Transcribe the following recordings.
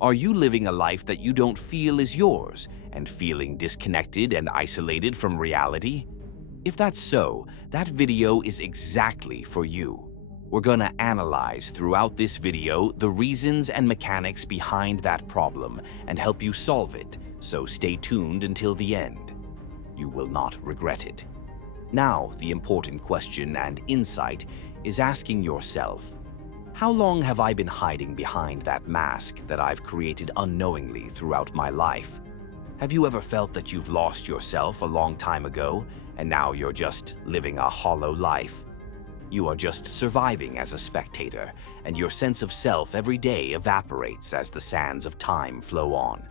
Are you living a life that you don't feel is yours and feeling disconnected and isolated from reality? If that's so, that video is exactly for you. We're gonna analyze throughout this video the reasons and mechanics behind that problem and help you solve it, so stay tuned until the end. You will not regret it. Now, the important question and insight is asking yourself, how long have I been hiding behind that mask that I've created unknowingly throughout my life? Have you ever felt that you've lost yourself a long time ago and now you're just living a hollow life? You are just surviving as a spectator, and your sense of self every day evaporates as the sands of time flow on.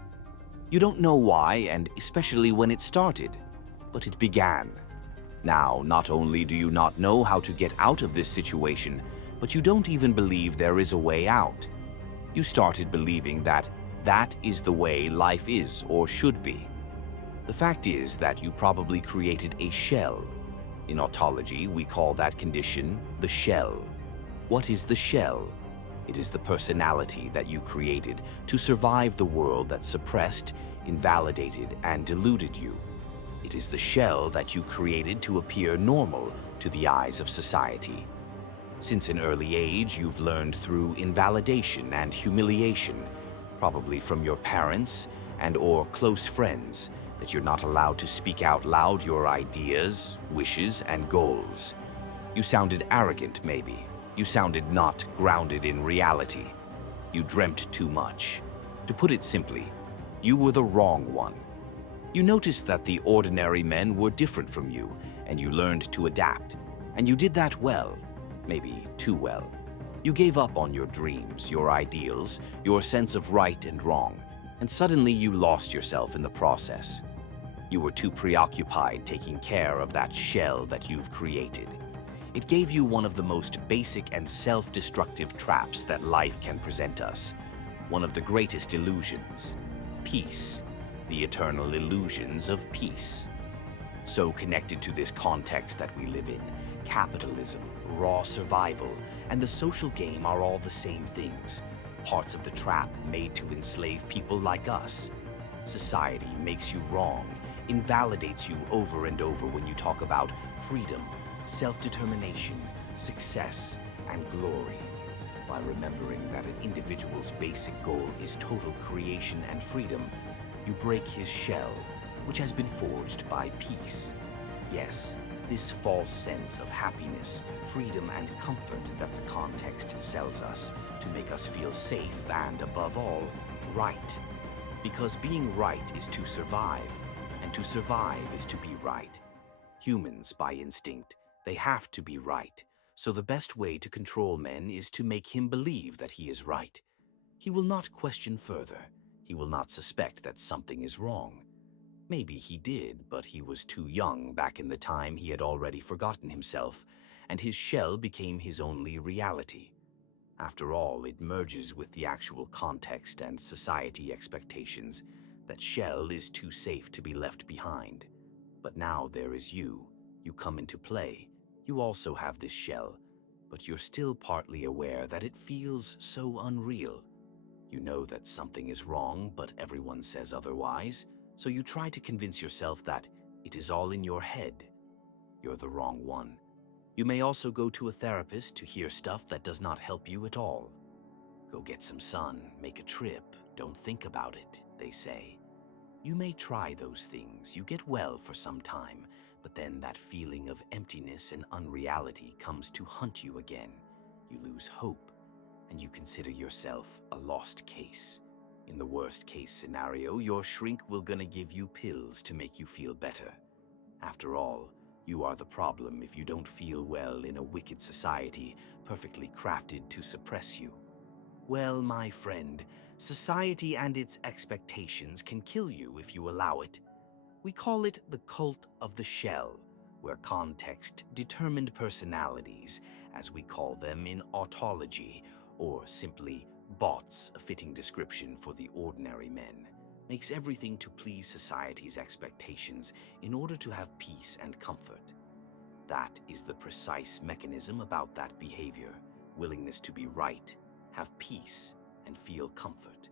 You don't know why, and especially when it started, but it began. Now, not only do you not know how to get out of this situation, but you don't even believe there is a way out. You started believing that that is the way life is or should be. The fact is that you probably created a shell. In Autologie, we call that condition the shell. What is the shell? It is the personality that you created to survive the world that suppressed, invalidated, and deluded you. It is the shell that you created to appear normal to the eyes of society. Since an early age, you've learned through invalidation and humiliation, probably from your parents and/or close friends, that you're not allowed to speak out loud your ideas, wishes, and goals. You sounded arrogant, maybe. You sounded not grounded in reality. You dreamt too much. To put it simply, you were the wrong one. You noticed that the ordinary men were different from you, and you learned to adapt. And you did that well, maybe too well. You gave up on your dreams, your ideals, your sense of right and wrong, and suddenly you lost yourself in the process. You were too preoccupied taking care of that shell that you've created. It gave you one of the most basic and self-destructive traps that life can present us. One of the greatest illusions, peace, the eternal illusions of peace. So connected to this context that we live in, capitalism, raw survival, and the social game are all the same things. Parts of the trap made to enslave people like us. Society makes you wrong, invalidates you over and over when you talk about freedom, self-determination, success, and glory. By remembering that an individual's basic goal is total creation and freedom, you break his shell, which has been forged by peace. Yes, this false sense of happiness, freedom, and comfort that the context sells us to make us feel safe and, above all, right. Because being right is to survive, and to survive is to be right. Humans, by instinct, they have to be right, so the best way to control men is to make him believe that he is right. He will not question further. He will not suspect that something is wrong. Maybe he did, but he was too young back in the time he had already forgotten himself, and his shell became his only reality. After all, it merges with the actual context and society expectations. That shell is too safe to be left behind. But now there is you. You come into play. You also have this shell, but you're still partly aware that it feels so unreal. You know that something is wrong, but everyone says otherwise. So you try to convince yourself that it is all in your head. You're the wrong one. You may also go to a therapist to hear stuff that does not help you at all. Go get some sun, make a trip, don't think about it, they say. You may try those things, you get well for some time, but then that feeling of emptiness and unreality comes to hunt you again. You lose hope, and you consider yourself a lost case. In the worst case scenario, your shrink will gonna give you pills to make you feel better. After all, you are the problem if you don't feel well in a wicked society perfectly crafted to suppress you. Well, my friend, society and its expectations can kill you if you allow it. We call it the cult of the shell, where context-determined personalities, as we call them in Autologie, or simply bots, a fitting description for the ordinary men, makes everything to please society's expectations in order to have peace and comfort. That is the precise mechanism about that behavior, willingness to be right, have peace, and feel comfort.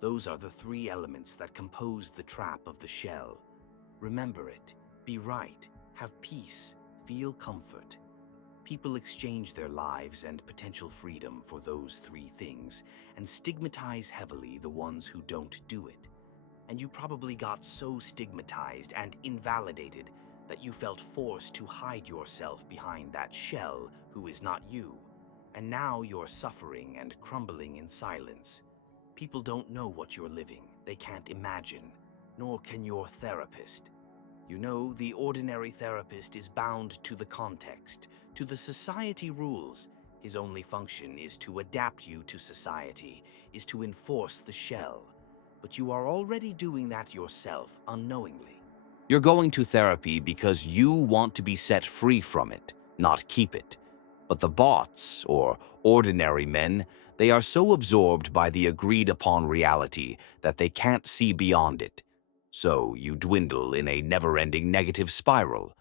Those are the three elements that compose the trap of the shell. Remember it, be right, have peace, feel comfort. People exchange their lives and potential freedom for those three things and stigmatize heavily the ones who don't do it. And you probably got so stigmatized and invalidated that you felt forced to hide yourself behind that shell who is not you. And now you're suffering and crumbling in silence. People don't know what you're living, they can't imagine, nor can your therapist. You know, the ordinary therapist is bound to the context, to the society rules. His only function is to adapt you to society, is to enforce the shell. But you are already doing that yourself, unknowingly. You're going to therapy because you want to be set free from it, not keep it. But the bots, or ordinary men, they are so absorbed by the agreed-upon reality that they can't see beyond it. So you dwindle in a never-ending negative spiral.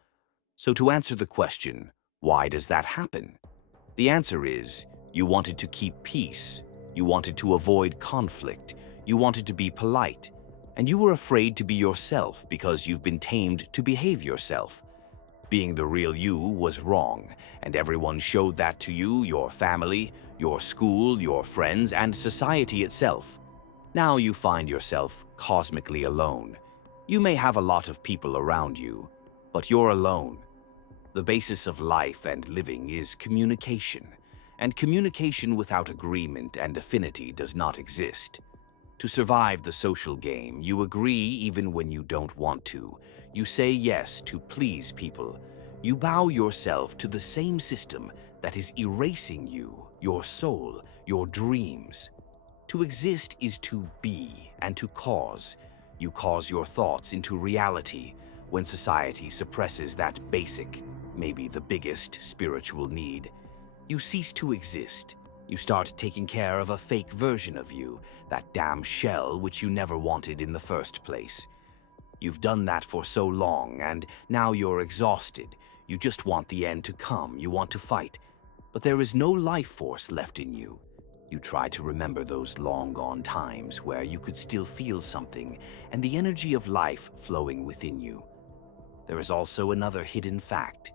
So to answer the question, why does that happen? The answer is, you wanted to keep peace, you wanted to avoid conflict, you wanted to be polite, and you were afraid to be yourself because you've been tamed to behave yourself. Being the real you was wrong, and everyone showed that to you, your family, your school, your friends, and society itself. Now you find yourself cosmically alone. You may have a lot of people around you, but you're alone. The basis of life and living is communication, and communication without agreement and affinity does not exist. To survive the social game, you agree even when you don't want to. You say yes to please people. You bow yourself to the same system that is erasing you, your soul, your dreams. To exist is to be and to cause. You cause your thoughts into reality when society suppresses that basic, maybe the biggest, spiritual need. You cease to exist. You start taking care of a fake version of you, that damn shell which you never wanted in the first place. You've done that for so long, and now you're exhausted. You just want the end to come, you want to fight. But there is no life force left in you. You try to remember those long-gone times where you could still feel something and the energy of life flowing within you. There is also another hidden fact.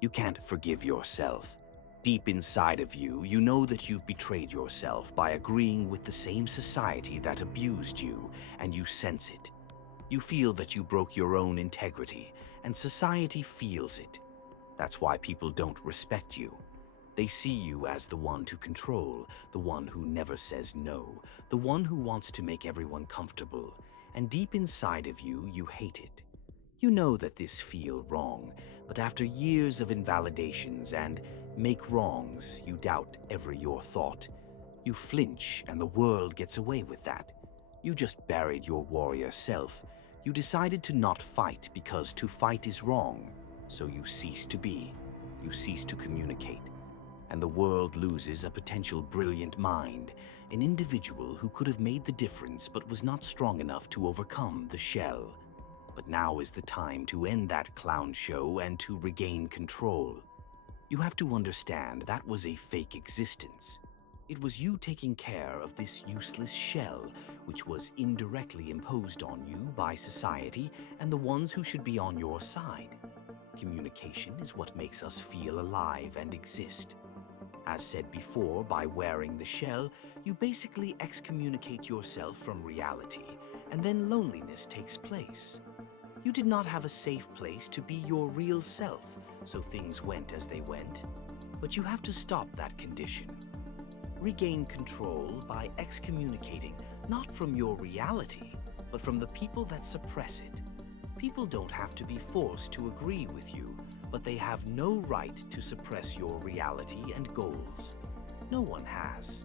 You can't forgive yourself. Deep inside of you, you know that you've betrayed yourself by agreeing with the same society that abused you, and you sense it. You feel that you broke your own integrity, and society feels it. That's why people don't respect you. They see you as the one to control, the one who never says no, the one who wants to make everyone comfortable, and deep inside of you, you hate it. You know that this feels wrong, but after years of invalidations and make wrongs, you doubt every your thought. You flinch and the world gets away with that. You just buried your warrior self. You decided to not fight because to fight is wrong. So you cease to be. You cease to communicate. And the world loses a potential brilliant mind, an individual who could have made the difference but was not strong enough to overcome the shell. But now is the time to end that clown show and to regain control. You have to understand that was a fake existence. It was you taking care of this useless shell, which was indirectly imposed on you by society and the ones who should be on your side. Communication is what makes us feel alive and exist. As said before, by wearing the shell, you basically excommunicate yourself from reality, and then loneliness takes place. You did not have a safe place to be your real self, so things went as they went. But you have to stop that condition. Regain control by excommunicating, not from your reality, but from the people that suppress it. People don't have to be forced to agree with you, but they have no right to suppress your reality and goals. No one has.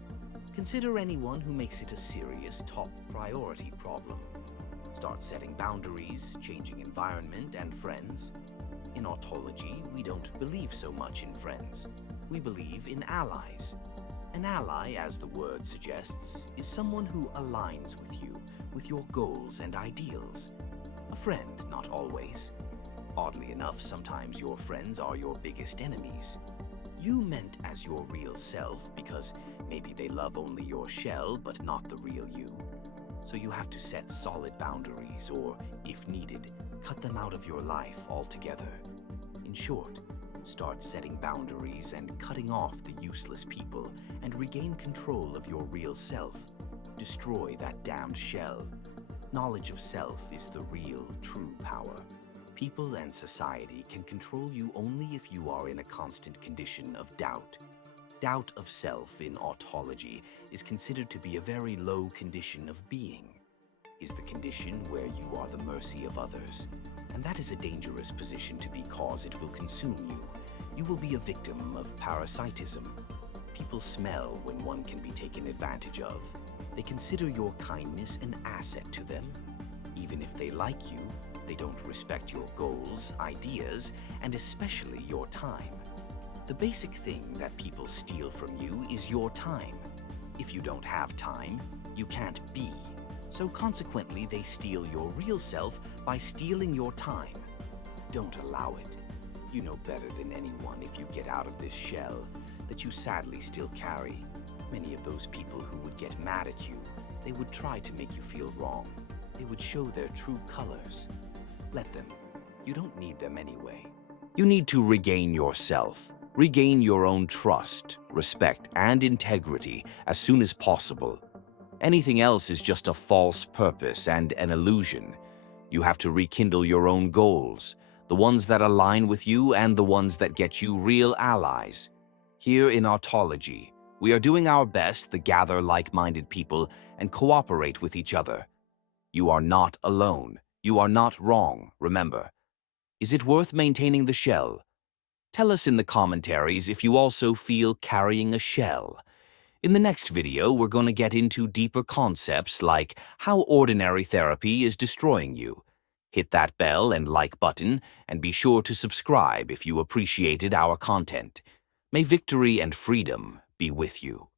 Consider anyone who makes it a serious top priority problem. Start setting boundaries, changing environment and friends. In Autologie, we don't believe so much in friends. We believe in allies. An ally, as the word suggests, is someone who aligns with you, with your goals and ideals. A friend, not always. Oddly enough, sometimes your friends are your biggest enemies. You meant as your real self because maybe they love only your shell but not the real you. So you have to set solid boundaries or, if needed, cut them out of your life altogether. In short, start setting boundaries and cutting off the useless people and regain control of your real self. Destroy that damned shell. Knowledge of self is the real, true power. People and society can control you only if you are in a constant condition of doubt. Doubt of self in autology is considered to be a very low condition of being. Is the condition where you are the mercy of others. And that is a dangerous position to be because it will consume you. You will be a victim of parasitism. People smell when one can be taken advantage of. They consider your kindness an asset to them. Even if they like you, they don't respect your goals, ideas, and especially your time. The basic thing that people steal from you is your time. If you don't have time, you can't be. So consequently, they steal your real self by stealing your time. Don't allow it. You know better than anyone if you get out of this shell that you sadly still carry. Many of those people who would get mad at you, they would try to make you feel wrong. They would show their true colors. Let them. You don't need them anyway. You need to regain yourself. Regain your own trust, respect, and integrity as soon as possible. Anything else is just a false purpose and an illusion. You have to rekindle your own goals, the ones that align with you and the ones that get you real allies. Here in Autologie, we are doing our best to gather like-minded people and cooperate with each other. You are not alone. You are not wrong, remember. Is it worth maintaining the shell? Tell us in the commentaries if you also feel carrying a shell. In the next video, we're going to get into deeper concepts like how ordinary therapy is destroying you. Hit that bell and like button, and be sure to subscribe if you appreciated our content. May victory and freedom be with you.